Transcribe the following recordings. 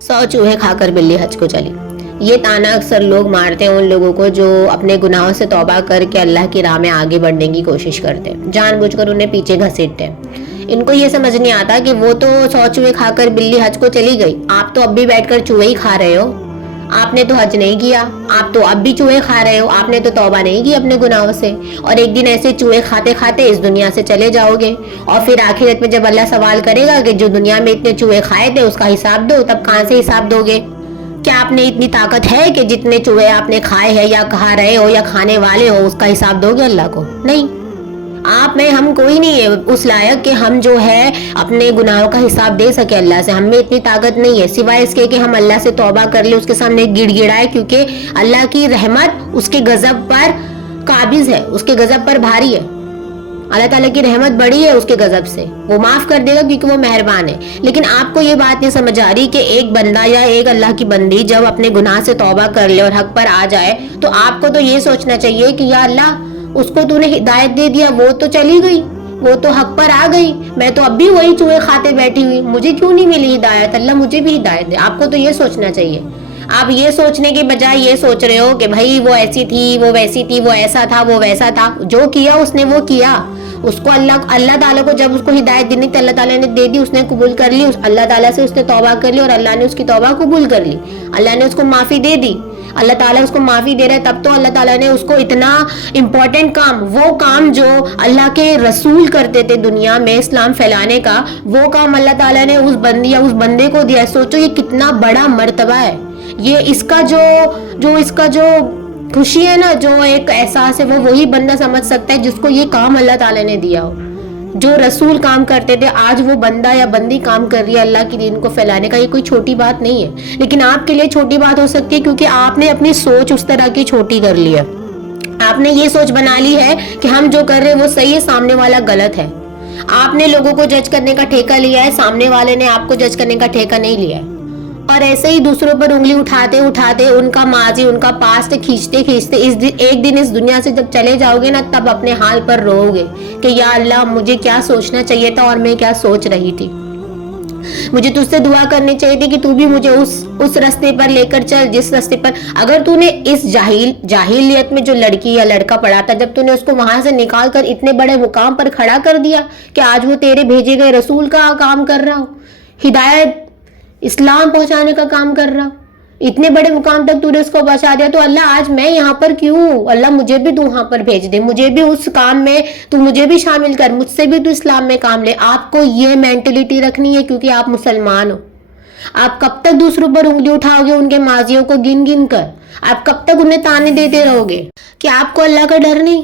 100 چوہے کھا کر بلی حج کو چلی. یہ تانا اکثر لوگ مارتے ہیں ان لوگوں کو جو اپنے گناہوں سے توبہ کر کے اللہ کی راہ میں آگے بڑھنے کی کوشش کرتے ہیں, جان بوجھ کر انہیں پیچھے گھسیٹتے ہیں. ان کو یہ سمجھ نہیں آتا کہ وہ تو 100 چوہے کھا کر بلی حج کو چلی گئی, آپ تو اب بھی بیٹھ کر چوہے ہی کھا رہے ہو. آپ نے تو حج نہیں کیا, آپ تو اب بھی چوہے کھا رہے ہو, آپ نے تو توبہ نہیں کی اپنے گناہوں سے, اور ایک دن ایسے چوہے کھاتے کھاتے اس دنیا سے چلے جاؤ گے. اور پھر آخرت میں جب اللہ سوال کرے گا کہ جو دنیا میں اتنے چوہے کھائے تھے اس کا حساب دو, تب کہاں سے حساب دو گے؟ کیا آپ نے اتنی طاقت ہے کہ جتنے چوہے آپ نے کھائے ہیں یا کھا رہے ہو یا کھانے والے ہو اس کا حساب دو گے اللہ کو؟ نہیں. آپ میں ہم کوئی نہیں ہے اس لائق کہ ہم جو ہے اپنے گناہوں کا حساب دے سکے اللہ سے. ہم میں اتنی طاقت نہیں ہے سوائے اس کے کہ ہم اللہ سے توبہ کر لیں, اس کے سامنے گڑ گڑائے, کیونکہ اللہ کی رحمت اس کے غضب پر قابض ہے, اس کے غضب پر بھاری ہے. اللہ تعالیٰ کی رحمت بڑی ہے اس کے غضب سے, وہ معاف کر دے گا کیونکہ وہ مہربان ہے. لیکن آپ کو یہ بات نہیں سمجھ آ رہی کہ ایک بندہ یا ایک اللہ کی بندی جب اپنے گناہ سے توبہ کر لے اور حق پر آ جائے تو آپ کو تو یہ سوچنا چاہیے کہ یا اللہ اس کو تو نے ہدایت دے دیا, وہ تو چلی گئی, وہ تو حق پر آ گئی, میں تو اب بھی وہی چوہے کھاتے بیٹھی ہوئی, مجھے کیوں نہیں ملی ہدایت؟ اللہ مجھے بھی ہدایت دے. آپ کو تو یہ سوچنا چاہیے. آپ یہ سوچنے کے بجائے یہ سوچ رہے ہو کہ بھائی وہ ایسی تھی, وہ ویسی تھی, وہ ایسا تھا, وہ ویسا تھا. جو کیا اس نے وہ کیا, اس کو اللہ تعالیٰ کو جب اس کو ہدایت دینی تو اللہ تعالیٰ نے دے دی, اس نے قبول کر لی, اللہ تعالیٰ سے اس نے توبہ کر لی اور اللہ نے اس کی توبہ قبول کر لی, اللہ نے اس کو معافی دے دی. اللہ تعالیٰ اس کو معافی دے رہا ہے تب تو اللہ تعالیٰ نے اس کو اتنا امپورٹنٹ کام, وہ کام جو اللہ کے رسول کرتے تھے دنیا میں اسلام پھیلانے کا, وہ کام اللہ تعالیٰ نے اس بندی یا اس بندے کو دیا. سوچو یہ کتنا بڑا مرتبہ ہے. یہ اس کا جو خوشی ہے نا, جو ایک احساس ہے, وہ وہی بندہ سمجھ سکتا ہے جس کو یہ کام اللہ تعالیٰ نے دیا ہو. جو رسول کام کرتے تھے آج وہ بندہ یا بندی کام کر رہی ہے اللہ کی دین کو پھیلانے کا. یہ کوئی چھوٹی بات نہیں ہے, لیکن آپ کے لیے چھوٹی بات ہو سکتی ہے کیونکہ آپ نے اپنی سوچ اس طرح کی چھوٹی کر لی ہے. آپ نے یہ سوچ بنا لی ہے کہ ہم جو کر رہے ہیں وہ صحیح ہے, سامنے والا غلط ہے. آپ نے لوگوں کو جج کرنے کا ٹھیکہ لیا ہے, سامنے والے نے آپ کو جج کرنے کا ٹھیکہ نہیں لیا ہے. اور ایسے ہی دوسروں پر انگلی اٹھاتے اٹھاتے ان کا ماضی, ان کا پاسٹ کھینچتے کھینچتے ایک دن اس دنیا سے جب چلے جاؤ گے نا, تب اپنے حال پر رو گے کہ یا اللہ مجھے کیا سوچنا چاہیے تھا اور میں کیا سوچ رہی تھی. مجھے تجھ سے دعا کرنی چاہیے تھی کہ تو بھی مجھے اس راستے پر لے کر چل جس راستے پر, اگر تو نے اس جاہلیت میں جو لڑکی یا لڑکا پڑا تھا, جب تو نے اس کو وہاں سے نکال کر اتنے بڑے مقام پر کھڑا کر دیا کہ آج وہ تیرے بھیجے گئے رسول کا کام کر رہا ہو, ہدایت اسلام پہنچانے کا کام کر رہا, اتنے بڑے مقام تک تو نے اس کو پہنچا دیا, تو اللہ آج میں یہاں پر کیوں؟ اللہ مجھے بھی تو وہاں پر بھیج دے, مجھے بھی اس کام میں تو مجھے بھی شامل کر, مجھ سے بھی تو اسلام میں کام لے. آپ کو یہ مینٹلٹی رکھنی ہے کیونکہ آپ مسلمان ہو. آپ کب تک دوسروں پر انگلی اٹھاؤ گے ان کے ماضیوں کو گن گن کر؟ آپ کب تک انہیں تانے دیتے رہو گے؟ کہ آپ کو اللہ کا ڈر نہیں؟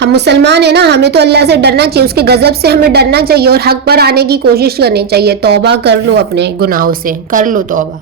ہم مسلمان ہیں نا, ہمیں تو اللہ سے ڈرنا چاہیے, اس کے غضب سے ہمیں ڈرنا چاہیے اور حق پر آنے کی کوشش کرنی چاہیے. توبہ کر لو اپنے گناہوں سے, کر لو توبہ.